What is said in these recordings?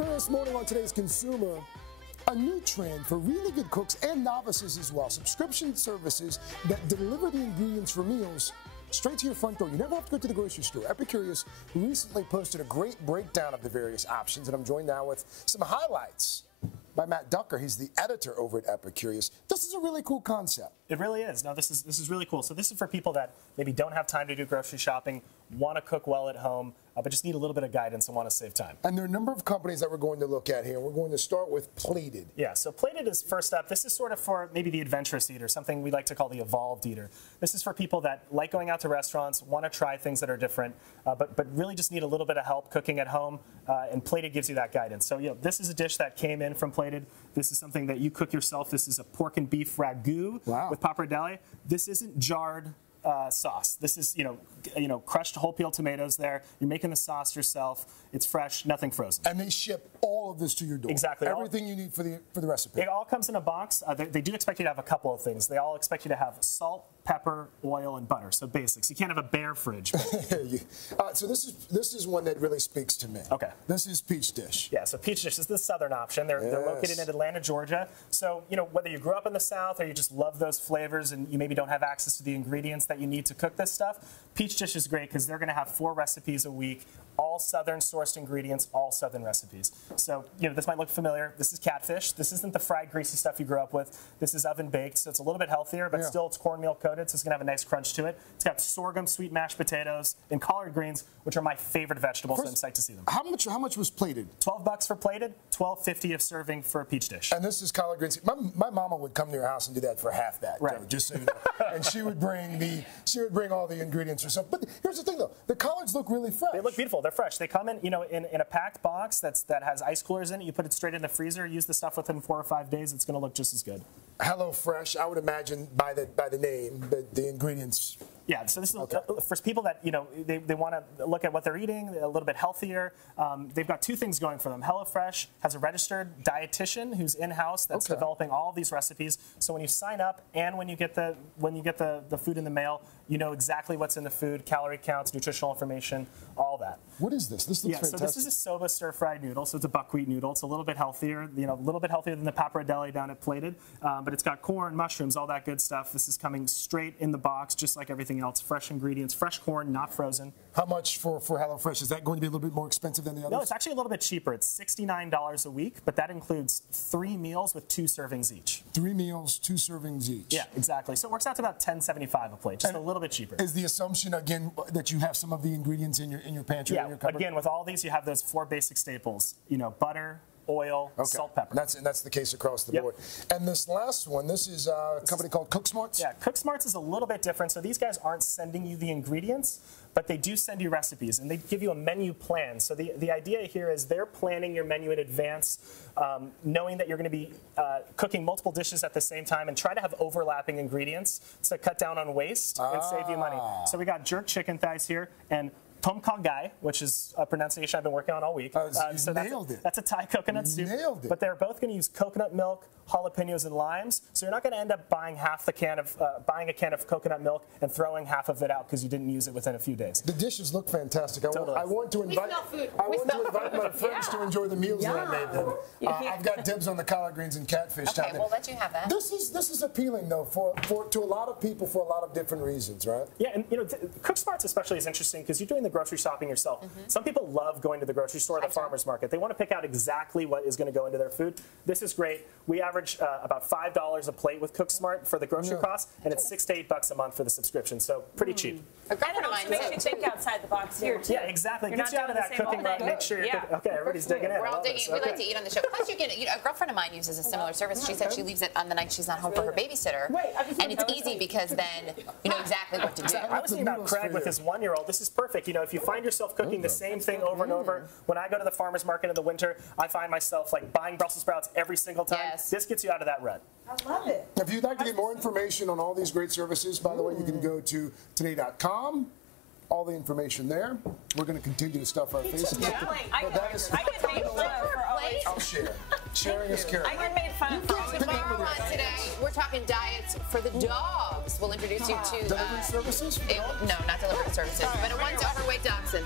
Today, this morning on Today's Consumer, a new trend for really good cooks and novices as well. Subscription services that deliver the ingredients for meals straight to your front door. You never have to go to the grocery store. Epicurious recently posted a great breakdown of the various options, and I'm joined now with some highlights by Matt Ducker. He's the editor over at Epicurious. This is a really cool concept. It really is. No, this is really cool. So this is for people that maybe don't have time to do grocery shopping, want to cook well at home, but just need a little bit of guidance and want to save time. And there are a number of companies that we're going to look at here. We're going to start with Plated. Yeah, so Plated is first up. This is sort of for maybe the adventurous eater, something we like to call the evolved eater. This is for people that like going out to restaurants, want to try things that are different, but really just need a little bit of help cooking at home, and Plated gives you that guidance. So, this is a dish that came in from Plated. This is something that you cook yourself. This is a pork and beef ragu with pappardelle. This isn't jarred sauce. This is, crushed whole peel tomatoes there. You're making the sauce yourself. It's fresh, nothing frozen. And they ship all of this to your door. Exactly. Everything you need for the recipe. It all comes in a box. They do expect you to have a couple of things. They all expect you to have salt, pepper, oil, and butter. So basics. You can't have a bare fridge. So this is one that really speaks to me. Okay. This is Peach Dish. Yeah, so Peach Dish is the southern option. They're located in Atlanta, Georgia. So, whether you grew up in the South or you just love those flavors and you maybe don't have access to the ingredients that you need to cook this stuff, Peach Dish is great because they're going to have 4 recipes a week, all southern sourced ingredients, all southern recipes. So, this might look familiar. This is catfish. This isn't the fried, greasy stuff you grew up with. This is oven baked, so it's a little bit healthier, but still it's cornmeal coated, so it's going to have a nice crunch to it. It's got sorghum sweet mashed potatoes and collard greens, which are my favorite vegetables, so I'm psyched to see them. How much was Plated? $12 for Plated, $12.50 a serving for a Peach Dish. And this is collard greens. My mama would come to your house and do that for half that, right? Joe, just so you know. And she would bring all the ingredients herself. But here's the thing, though: the collards look really fresh. They look beautiful. They're fresh. They come in, in a packed box that has ice coolers in it. You put it straight in the freezer. Use the stuff within 4 or 5 days. It's going to look just as good. Hello Fresh. I would imagine by the name, the ingredients. Yeah, so this is for people that they want to look at what they're eating a little bit healthier. They've got 2 things going for them. HelloFresh has a registered dietitian who's in-house that's developing all of these recipes. So when you sign up and when you get the food in the mail, you know exactly what's in the food, calorie counts, nutritional information, all that. What is this? This looks fantastic. So this is a soba stir-fried noodle. So it's a buckwheat noodle. It's a little bit healthier, a little bit healthier than the pappardelle down at Plated. But it's got corn, mushrooms, all that good stuff. This is coming straight in the box, just like everything else. Fresh ingredients, fresh corn, not frozen. How much for HelloFresh? Is that going to be a little bit more expensive than the others? No, it's actually a little bit cheaper. It's $69 a week, but that includes 3 meals with 2 servings each. 3 meals, 2 servings each. Yeah, exactly. So it works out to about $10.75 a plate, just a little bit cheaper. Is the assumption again that you have some of the ingredients in your pantry? Yeah, in your cupboard? Again, with all these, you have those 4 basic staples. Butter, oil, salt, pepper. That's the case across the board. And this last one, this is a company called CookSmarts? Yeah, CookSmarts is a little bit different. So these guys aren't sending you the ingredients, but they do send you recipes, and they give you a menu plan. So the idea here is they're planning your menu in advance, knowing that you're going to be cooking multiple dishes at the same time and try to have overlapping ingredients to cut down on waste and save you money. So we got jerk chicken thighs here and tom kha gai, which is a pronunciation I've been working on all week. So nailed it. That's a Thai coconut soup. Nailed it. But they're both going to use coconut milk, jalapenos, and limes. So you're not going to end up buying a can of coconut milk and throwing half of it out because you didn't use it within a few days. The dishes look fantastic. I want to invite my friends to enjoy the meals that I made them. I've got dibs on the collard greens and catfish. Okay, we'll let you have that. This is appealing though to a lot of people for a lot of different reasons, right? Yeah, and CookSmarts especially is interesting because you're doing the grocery shopping yourself. Some people love going to the grocery store or the farmer's market. They want to pick out exactly what is going to go into their food. This is great. We average about $5 a plate with CookSmart for the grocery cost, and it's $6 to $8 a month for the subscription. So pretty cheap. A great friend of mine makes you think outside the box here too. Yeah, exactly. Gets you out of that cooking rut. Make sure you're cooking. Okay, everybody's digging in. We're all digging. We like to eat on the show. Plus, a girlfriend of mine uses a similar service. She said she leaves it on the night she's not home for her babysitter, and it's easy because then you know exactly what to do. I was thinking about Craig with his 1-year-old. This is perfect. If you find yourself cooking the same thing over and over, when I go to the farmer's market in the winter, I find myself buying Brussels sprouts every single time. Yes. This gets you out of that rut. I love it. If you'd like to get more information on all these great services, by the way, you can go to today.com. All the information there. We're going to continue to stuff our faces. I get made fun of for always. I'll share. Sharing is caring. I get made fun of for always. Tomorrow on Today, we're talking diets for the dogs. We'll introduce you to delivery services. No, not delivery services, but a once overweight dachshund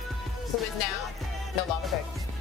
who is now no longer pregnant.